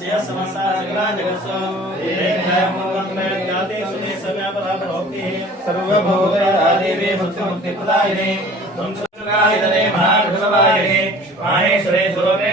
వేదాస్య సమస్త సకలా జగత్సో ఏకైక మూలం వేదాతే సునే సవ్యాపరాపరోక్తి సర్వభోగాదేవి ముక్తిముక్తిప్రదాయినే సంస్కృతాయినే మహాభృతవాయినే మాహేశ్వరే స్వరూపే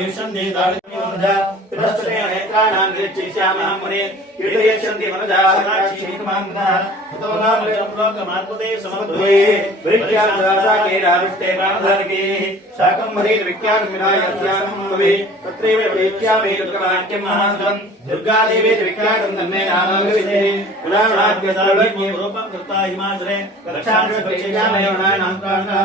ईर्षन्ति तिरस्तते नेत्राणां विरचिष्यामः मुने। ईर्षन्ति मनजासाक्षीमाङ्गः ततो नाम लोकमात्मते समद्वये वृक्षासाकेराविष्टे प्राणधारकेः। शाकम्भरेण विख्यातमिरायस्यामं भवे। तत्रैव वैख्यामे दुर्गवाक्यं महासुरम् दुर्गादेवे विख्यातं तन्मे नामाभिविदे पुराणाद्यसार्वज्ञे रूपं कृता हिमाचले। रक्षां रक्षयामयो नाम प्राणाः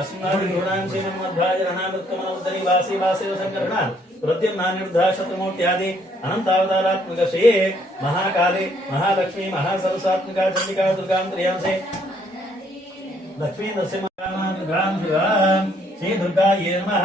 अस्माभिः गुणां श्रीमन्मध्वाजरणामृत्कमनोद्धनिवासी वासेवसङ्करणा हृदयं नानिर्धाशतमूर्त्यादि अनन्तावतारात्मकशये महाकाले महालक्ष्मी महासरसात्मिका चण्डिका दुर्गां त्रियांसे लक्ष्मी नरसिंहां श्री दुर्गा ये नमः।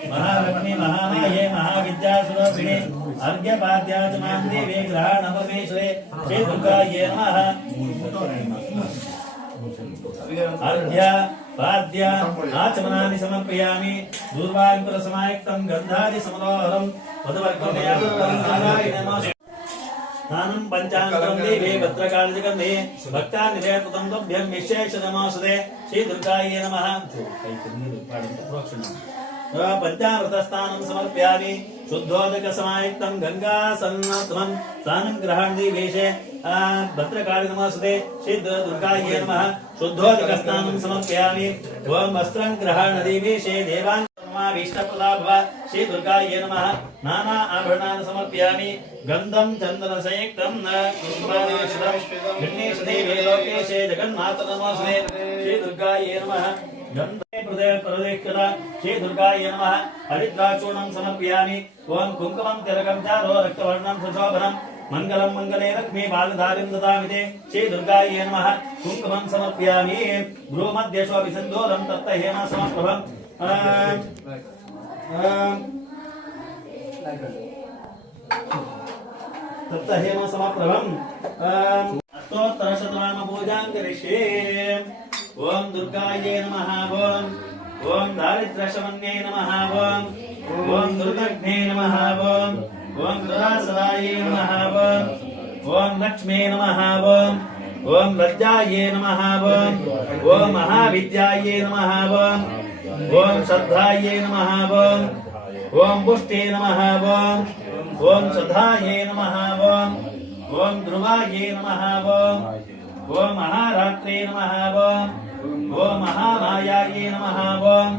మహాలక్ష్మి మహామాయే మహావిద్యాస్వరూపిణి అర్ఘ్యపాద్యాచమాం దేవి గ్రహణ శ్రీ దుర్గాయే నమః. అర్ఘ్య పాద్య ఆచమనాన్ని సమర్పయామి దూర్వాంకుర సమాయుక్తం గంధాది సమరోహరం మధువర్గమయాయుక్తం నారాయణ నమః స్నానం పంచాంగం దేవే భద్రకాళికందే భక్తా నివేదితం తుభ్యం విశేష నమోసదే శ్రీ దుర్గాయే నమః. पञ्चामृतस्थानम् समर्पयामि। शुद्धोदकसमायुक्तम् गङ्गासन्नतमम् स्नानम् ग्रहणदिवेशे भद्रकाळि नमस्ते सिद्धदुर्गायै नमः। शुद्धोदकस्नानम् समर्पयामि। त्वम् वस्त्रम् ग्रहणदिवेशे देवान् भव श्री दुर्गायै नमः। नाना आभरणान् समर्पयामि। गन्धम् चन्दनसंयुक्तम् गण्येशदेवे लोकेशे जगन्मात नमस्ते श्रीदुर्गायै नमः। హృదయ ప్రదేక్షత శ్రీ దుర్గాయ నమ హరిద్రాచూర్ణం సమర్పయామి ఓం కుంకుమం తిలకం చారో రక్తవర్ణం సుశోభనం మంగళం మంగళే లక్ష్మీ బాలధారిం దదామితే శ్రీ దుర్గాయ నమ కుంకుమం సమర్పయామి భ్రూమధ్యశోభి సింధూరం తత్త హేమ సమప్రభం తత్త హేమ సమప్రభం అష్టోత్తర శతనామ పూజాం కరిష్యే ఓం దుర్గాయ నమ ఓం ॐ दारिद्र्यशमन्ये नमः ॐ ॐ दुर्गग्ने नमः ॐ ॐ दुरासदायै नमः ॐ ॐ लक्ष्मे नमः ॐ ॐ लज्जायै नमः ॐ ॐ महाविद्यायै नमः ॐ ॐ श्रद्धायै नमः ॐ ॐ पुष्टे नमः ॐ ॐ सधायै नमः ॐ ॐ ध्रुवायै नमः ॐ ॐ महारात्रे नमः ॐ ॐ महामायायै नमः ॐ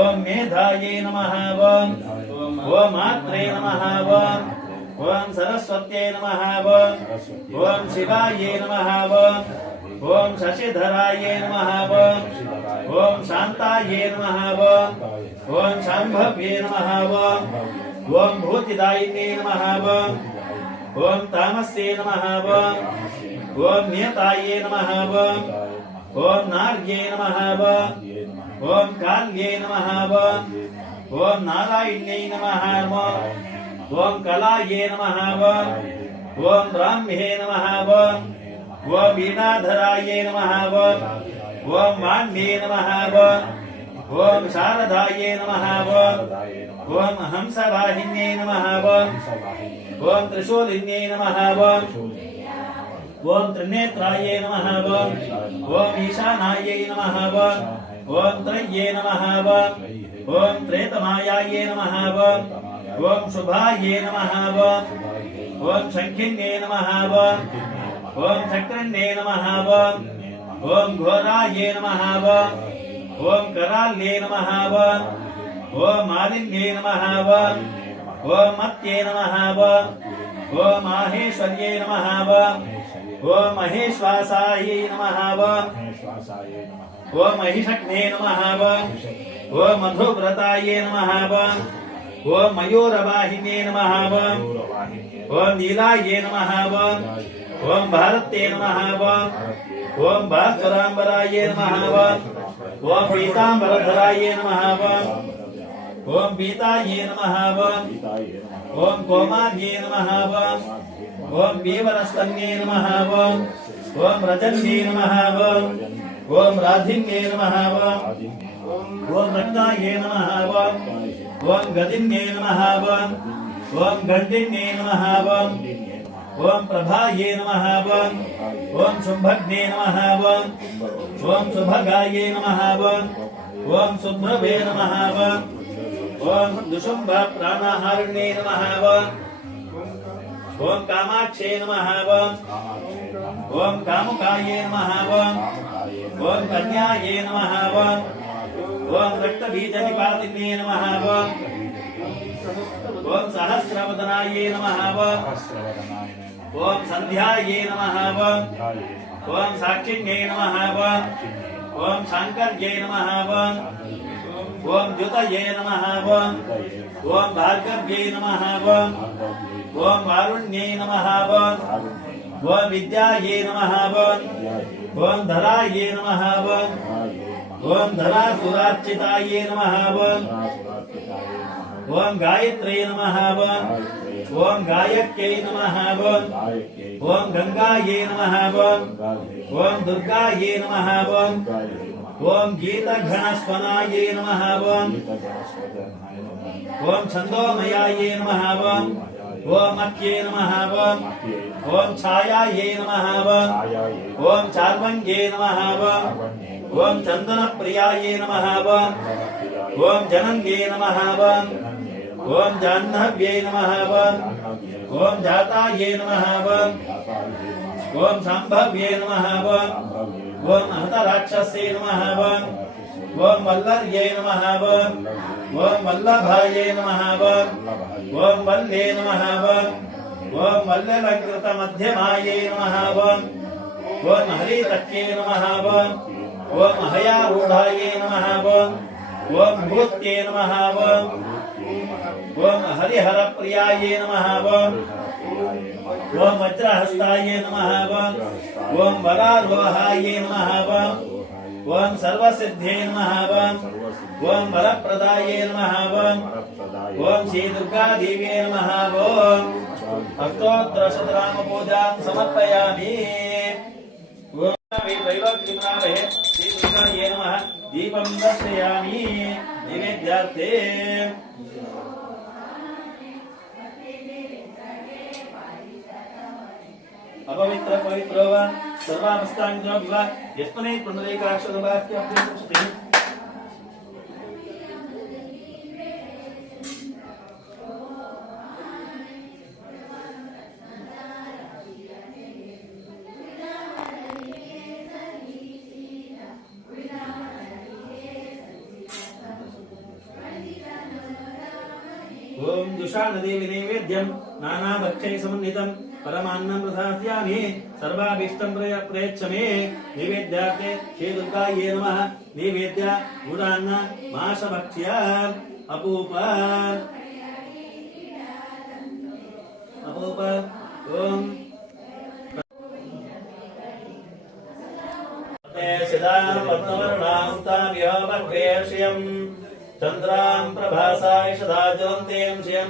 ॐ मेधायै नमः ॐ ॐ मात्रे नमः ॐ ॐ सरस्वत्यै नमः ॐ ॐ शिवायै नमः ॐ ॐ शशिधरायै नमः ॐ ॐ शान्तायै नमः ॐ ॐ शाम्भव्ये नमः ॐ ॐ भूतिदायिन्ये नमः ॐ ॐ तामस्ये नमः ॐ ॐ नियतायै नमः ॐ ॐ नार्ये नमः ॐ काल्ये नमः ॐ नारायण्यै नमः ॐ कलायै नमः ॐ ब्राह्म्ये नमः ॐ वीणाधरायै नमः ॐ वाण्ये नमः ॐ शारदायै नमः ॐ हंसवाहिन्यै नमः ॐ त्रिशूलिन्यै नमः ॐ त्रिनेत्रायै नमः ॐ ॐ ईशानायै नमः ॐ ॐ त्रय्ये नमः ॐ ॐ प्रेतमायायै नमः ॐ ॐ शुभायै नमः ॐ ॐ शङ्खिन्ये नमः ॐ ॐ चक्रण्ये नमः ॐ ॐ घोरायै नमः ॐ ॐ कराल्ये नमः ॐ ॐ मालिन्ये नमः ॐ ॐ मत्ये नमः ॐ ॐ माहेश्वर्ये नमः ॐ ॐ महेश्वासायै नमः ॐ ॐ महिषग्ने नमः ॐ मधुव्रतायै नमः ॐ मयूरवाहिन्ये नमः ॐ नीलायै नमः ॐ भारत्ये नमः ॐ ॐ नमः ॐ ॐ नमः ॐ पीतायै नमः ॐ ॐ नमः ॐ ॐ बीवरस्तन्ये नमः ॐ ॐ रजन्ये नमः ॐ ॐ राधिन्ये नमः ॐ ॐ रत्नाये नमः ॐ ॐ गदिन्ये नमः ॐ ॐ गण्डिन्ये नमः ॐ ॐ प्रभाये नमः ॐ ॐ शुम्भग्ने नमः ॐ ॐ सुभगाये नमः ॐ ॐ सुभ्रवे नमः ॐ ॐ दुशुम्भ प्राणाहारिण्ये ॐ कामाक्षे नमः ॐ ॐ कामुकाये नमः ॐ ॐ कन्याये नमः ॐ ॐ रक्तबीजनिपातिन्ये नमः ॐ ॐ सहस्रवदनाये नमः ॐ ॐ सन्ध्याये नमः ॐ ॐ साक्षिण्ये नमः ॐ ॐ शाङ्कर्ये नमः ॐ ॐ द्युतये नमः ॐ ॐ भार्गव्ये नमः ॐ ॐ वारुण्ये नमः ॐ ॐ विद्याये नमः ॐ ॐ धराये नमः ॐ ॐ धरासुरार्चिताये नमः ॐ ॐ गायत्रे नमः ॐ ॐ गायक्यै नमः ॐ ॐ गङ्गायै नमः ॐ ॐ दुर्गायै नमः ॐ ॐ गीतघनस्वनायै नमः ॐ ॐ छन्दोमयायै नमः ॐ ॐ अक्ये नमः। ॐ ॐ छायायै नमः। ॐ ॐ चार्वङ्गे नमः। ॐ ॐ चन्दनप्रियायै नमः ॐ ॐ जनन्ये नमः ॐ ॐ जाह्नव्यै नमः ॐ ॐ जातायै नमः ॐ ॐ साम्भव्ये नमः ॐ ॐ हतराक्षस्ये नमः ॐ ओम वल्लर्यै नमः ओम वल्लभायै नमः ओम वल्ले नमः ओम वल्ललङ्कृत मध्यमायै नमः ओम हरितक्ये नमः ओम हयारूढायै नमः ओम भूत्ये नमः ओम हरिहरप्रियायै नमः ओम वज्रहस्ताय नमः ओम वरारोहाय नमः ओम सर्वसिद्धे नमः ओम वरप्रदाये नमः ओम ओम श्री दुर्गा देवी नमः ओम भक्तोत्तर शतराम पूजां समर्पयामि। ओम वैभवक्तिम्रावहे श्री दुर्गाये नमः। दीपं दर्शयामि। नैवेद्यार्थे। अपवित्र पवित्रो सर्वावस्थानिजं विवा यस्मने ओम दुषा नदी विनैवेद्यम नाना भक्षय समन्वितम సర్వాభీష్టం ప్రయ ప్రయచ్చ మే నైవేద్యార్థే శ్రీ దుర్గాయే నమః నైవేద్య గుడాన్న మాషభక్ష్య అపూప అపూప ఓం పద్మవర్ణాం తావ్యోపక్రేష్యం చంద్రాం ప్రభాసాయ సదా జ్వలంతేం శ్రియం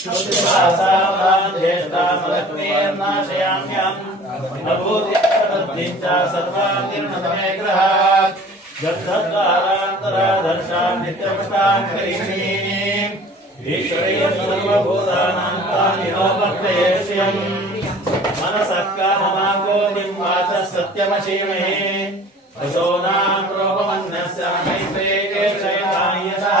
श्रुतिभासामलाज्येष्ठामलक्ष्मीर्नाशयाम्यहम् अभूतिवृद्धिम् च सर्वाङ्गिर्नमे ग्रहात् गन्धद्वारान्तराधर्षाम् नित्यपुष्टाम् करीषीम् ईश्वरीयम् सर्वभूतानां तानिनोपक्रेष्यम् मनसः काममागोदिं वाचः सत्यमशीमहे पशूनां रूपमन्यस्य मैत्रेकेशयतानि यशः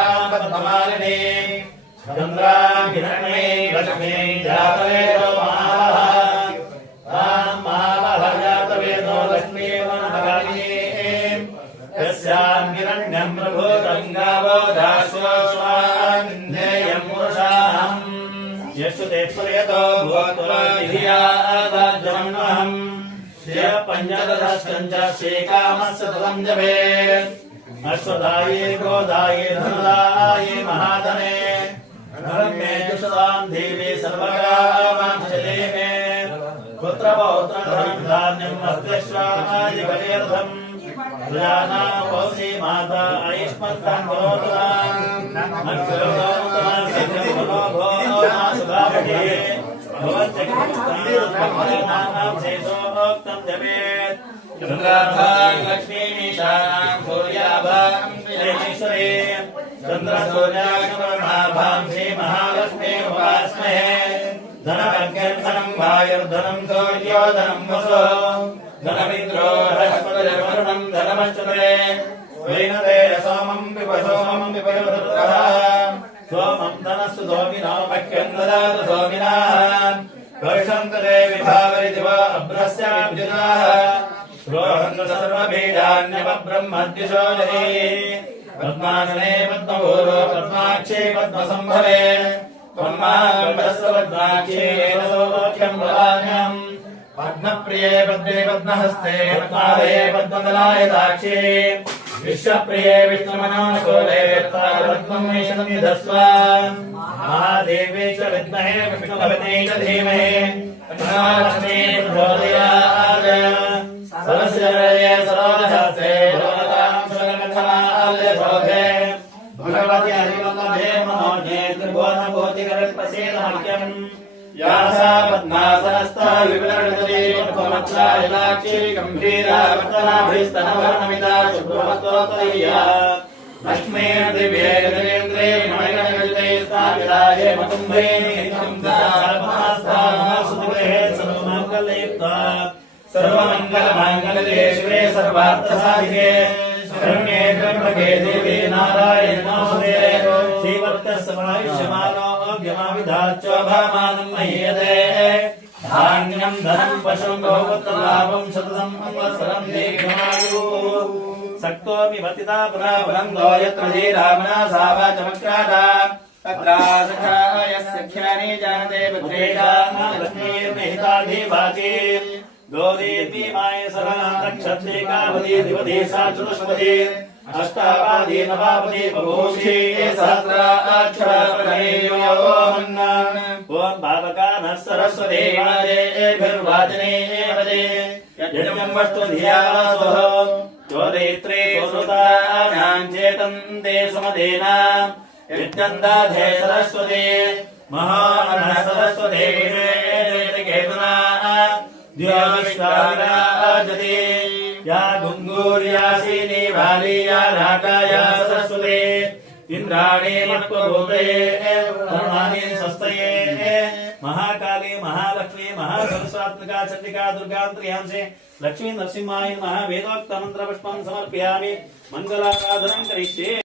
पद्ममालिनीं चन्द्रां हिरण्यीं लक्ष्मीं जातवेदो मावः तां मावः जातवेदो लक्ष्मीं वनमगालीं यस्यां हिरण्यं प्रभूतङ्गावो दाश्वाश्वान्धेयं पुरुषाहम्। यस्तु ते भूत्वाधियादाज्यमन्वहम् श्रिय पञ्चदशश्च श्रीकामस्य तदं जपे अश्वदाये गोदाये धनदाये महाधने। धनं मे जुषदां देवी सर्वकामांशले मे। पुत्रपौत्रधनं धान्यम् अस्त्रश्वाय बलेर्धम् प्रजानामोऽसि माता आयुष्मन्तम् करोतु मनोभो सुधापटे भवत्यकृष्णानां शेषोक्तं जपेत्। चन्द्राभां लक्ष्मीमीशानां सूर्याभां श्रीमेश्वरे चन्द्रसूर्यागमभां श्रीमहालक्ष्मी उपास्महे धनमग्र्धनं वायुर्धनं सूर्यो धनं वसो धनमिन्द्रो बृहस्पतिर्वरुणं धनमच्युते वैनते सोमं पिब सोमं पिबरुद्रः सोमं धनस्सु सोमिनो मह्यं ददातु सोमिनाः वर्षन्तरे विभावरिदिव अभ्रस्य विद्युताः जहि पद्मासने पद्मभूरो पद्माक्षे पद्मे पद्महस्ते, पद्मालये पद्मदलाय दाक्षे। विश्वप्रिये विष्णुमनोनुकूले तत्त्वं मे संविधस्व महादेवे च विद्महे विष्णुपत्नी च धीमहि। महालक्ष्मी प्रचोदयात् सरस्वती सरोजहस्ते भगवतां सुरकथाल्यशोभे भगवती हरिवल्लभे मनोजे त्रिभुवनभूतिकरप्रसीदमह्यम् या सा पद्मासनस्था विवरणति पद्मवत्सायलाक्षी गम्भीरावर्तनाभिस्तनवर्णमिता शुभ्रमत्वोत्तरीया लक्ष्मे दिव्ये गजेन्द्रे मणिगणगजिते स्थापिताये मकुम्भे निहितं सर्वमास्थानमासुगृहे మంగళే శివే సర్వార్థసాధికే శరణ్యే త్రయంబకే దేవి నారాయణ నమోదే శ్రీవర్తస్వాయుష్యమానోగ్యమావిధాచోభామానం మహీయతే ధాన్యం ధనం పశుం గోపుత్రలాభం శతదం సంవత్సరం దీర్ఘమాయు సక్తో విభతితా పురాపురం గోయత్ర శ్రీరామణ సావా చమక్రాట తత్రాసఖాయ సఖ్యాని జానతే పుత్రేణ లక్ష్మీర్నిహితాధివాచీ गौरीति माय सरला नक्षत्रे कावती दिवधि सा चतुष्पदी अष्टावादी नवापदी बभूषी सहस्राक्षरपरमेयो ॐ भावकानः सरस्वती वाजेभिर्वाचने वदे यजम् वष्टुधियासः चोदयित्रे चोरुतानां चेतन्ते समदेन यज्ञन्दाधे सरस्वती। महानः सरस्वती केतुना। सरस्वते। महाकाली महालक्ष्मी महासरस्वात्मिका चण्डिका दुर्गान्त्रियांसे लक्ष्मी नरसिंहाय नमः। वेदोक्त मन्त्रपुष्पं समर्पयामि। मङ्गलाराधनं करिष्ये।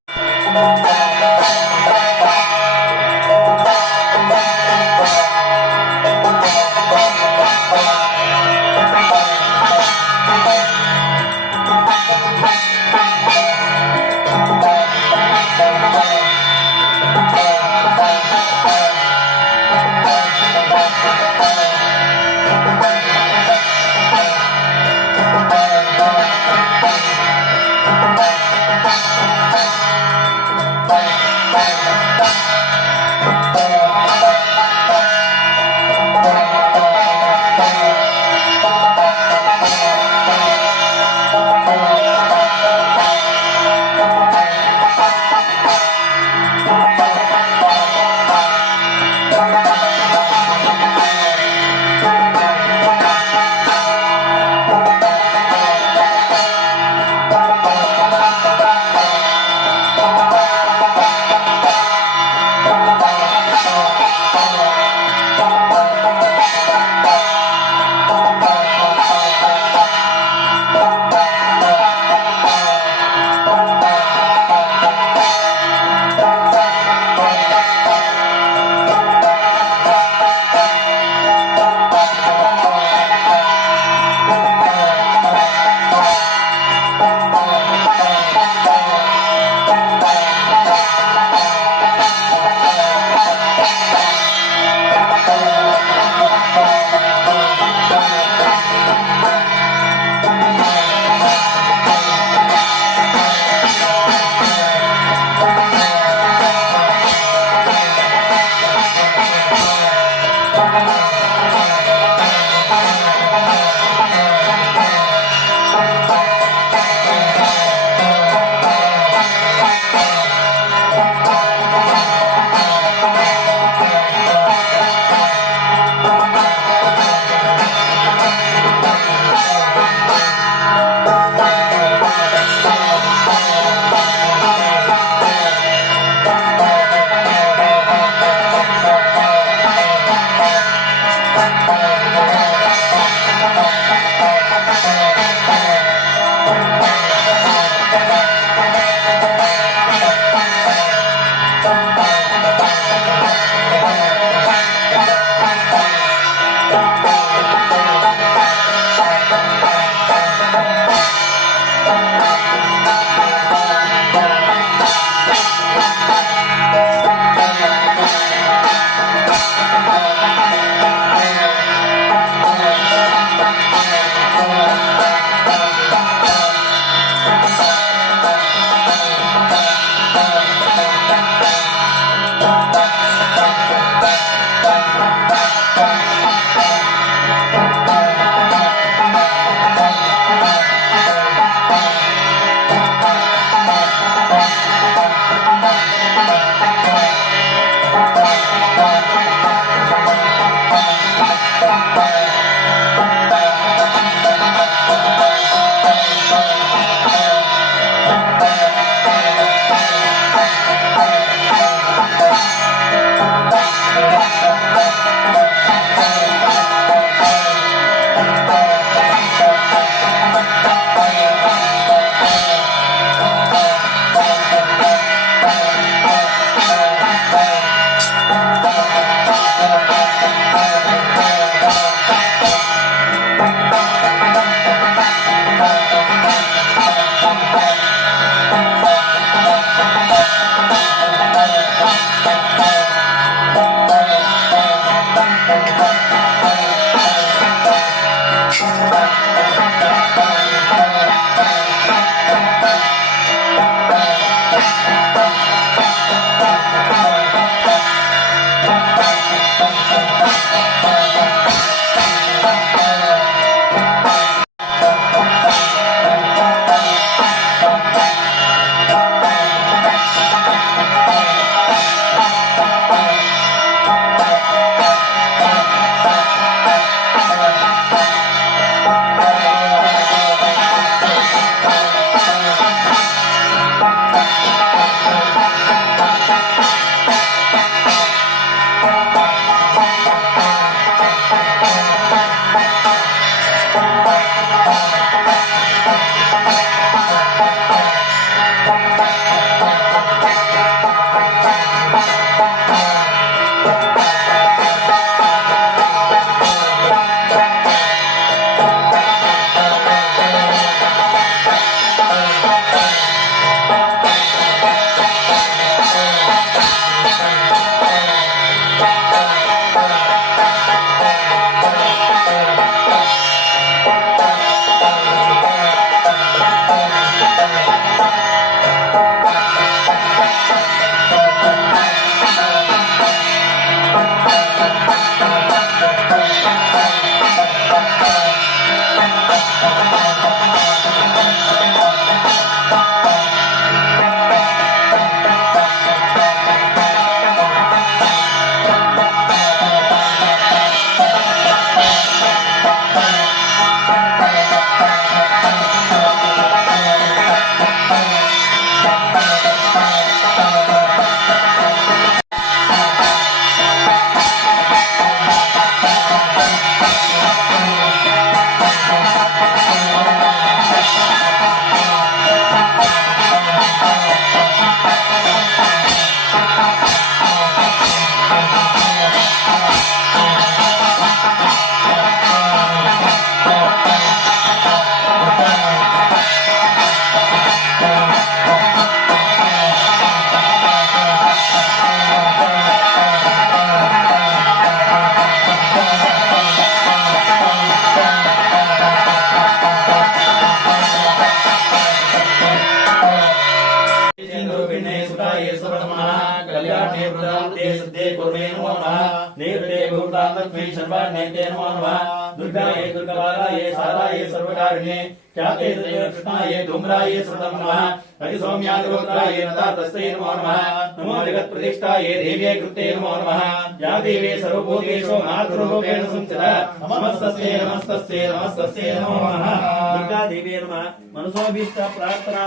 कृष्णाये धूम्राये श्रुतं नमः हरिसौम्यादिरुद्राये नतातस्ते नमो नमः नमो जगत्प्रतिष्ठाये देव्ये कृते नमो नमः या देवी सर्वभूतेषु मातृरूपेण संस्थिता नमस्तस्यै नमस्तस्यै नमस्तस्यै नमो नमः दुर्गा देवी नमः मनसोभीष्ट प्रार्थनां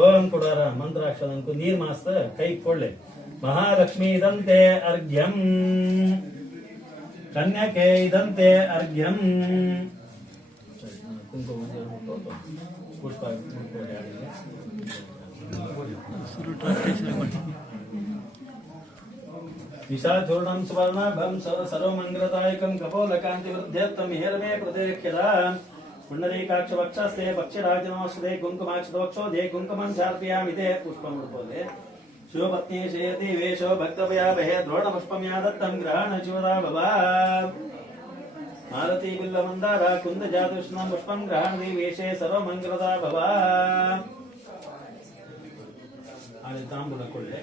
ಓಂ ಕೊಡಾರ ಮಂತ್ರಾಕ್ಷರ ಅನ್ಕೊ ನೀರ್ ಮಾಸ್ತ ಕೈ ಕೊಳ್ಳೆ ಮಹಾಲಕ್ಷ್ಮಿ ಇದಂತೆ ಅರ್ಘ್ಯಂ ಕನ್ಯಕೆ ಇದಂತೆ ಅರ್ಘ್ಯಂ ಕುಂಕುಮ ಪುಷ್ಪ ಮುಟ್ಕೊಂಡು ಆಡಿದ್ರೆ. निशाचूर्णं सुवर्णाभं सर्वमङ्गलदायकं कपोलकान्तिवृद्ध्यर्थं हेरमे प्रदेख्यदा ಪುಂಡರೀಕಾಕ್ಷ ವಕ್ಷಸ್ತೆ ಭಕ್ಷ್ಯರಾಜನೋಷಧೆ ಕುಂಕುಮಾಕ್ಷದೋಕ್ಷೋಧೆ ಕುಂಕುಮಂಚಾರ್ಪಯಾಮಿ ತೇ ಪುಷ್ಪಮುಡ್ಬೋಧೆ ಶಿವಪತ್ನಿ ಶೇಯತಿ ವೇಷೋ ಭಕ್ತಪಯಾಪಹೆ ದ್ರೋಣಪುಷ್ಪಂ ಯಾದತ್ತಂ ಗ್ರಹಣ ಶಿವರಾಭವ ಮಾರುತಿ ಬಿಲ್ಲಮಂದಾರ ಕುಂದ ಜಾತುಷ್ಣ ಪುಷ್ಪಂ ಗ್ರಹಣದಿ ವೇಷೆ ಸರ್ವಮಂಗಲದ ಭವ ಅಲ್ಲಿ ತಾಂಬೂಲ ಕೊಳ್ಳೆ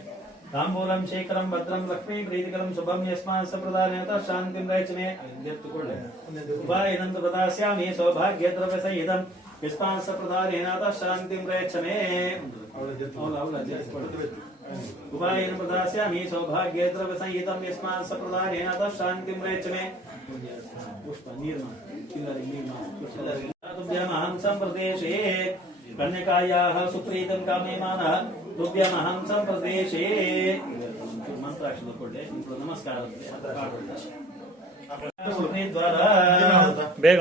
ತಾಂಬೂಲಂ ಶೇಖರಂ ಭದ್ರಂ ಲಕ್ಷ್ಮೀ ಪ್ರೀತಿಕರಂ ಶುಭಂ ಯಸ್ಮಾತ್ ಸಪ್ರದಾನಯತ ಶಾಂತಿಂ ರಚನೆ ಎತ್ತುಕೊಳ್ಳೆ ಉಭಾಯನಂದು ಪ್ರದಾಸ್ಯಾಮಿ ಸೌಭಾಗ್ಯ ದ್ರವ್ಯ ಸಹಿತಂ ಯಸ್ಮಾತ್ ಸಪ್ರದಾನಯತ ಶಾಂತಿಂ ರಚನೆ ಉಭಾಯನ ಪ್ರದಾಸ್ಯಾಮಿ ಸೌಭಾಗ್ಯ ದ್ರವ್ಯ ಸಹಿತಂ ಯಸ್ಮಾತ್ ಸಪ್ರದಾನಯತ ಶಾಂತಿಂ ರಚನೆ ಪುಷ್ಪ ನೀರ್ಮಾ ಕಿಲ್ಲರಿ ನೀರ್ಮಾ ತುಭ್ಯಮಹಂ ಸಂಪ್ರದೇಶೇ कन्यकायाः सुप्रीतं कामयमानः तुभ्यमहं सम्प्रदेशे। ಮಂತ್ರ ಕೊಡ್ಲಿ ನಮಸ್ಕಾರ ಬೇಗ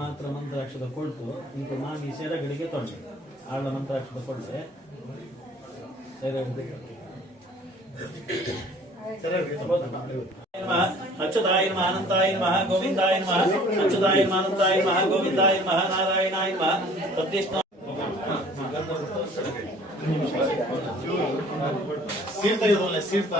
ಮಾತ್ರ ಮಂತ್ರಾಕ್ಷದ ಕೊಡ್ತು ಇಂಟು ಮಾಮಿ ಸೇರಗಳಿಗೆ ತೊಂದರೆ. ಆಳ್ದ ಮಂತ್ರಾಕ್ಷದ ಕೊಡ್ರೆ ಸೇರಗಳಿಗೆ ಅಚ್ಯುತಾಯ ನಮಃ ಅನಂತಾಯ ನಮಃ ಗೋವಿಂದಾಯ ನಮಃ ಅಚ್ಯುತಾಯ ನಮಃ ಅನಂತಾಯ ನಮಃ ಗೋವಿಂದಾಯ ನಮಃ ನಾರಾಯಣಾಯ ನಮಃ ಪ್ರತಿಷ್ಠ ಸೀರ್ತ ಇರೋಲ್ಲ ಸೀರ್ತ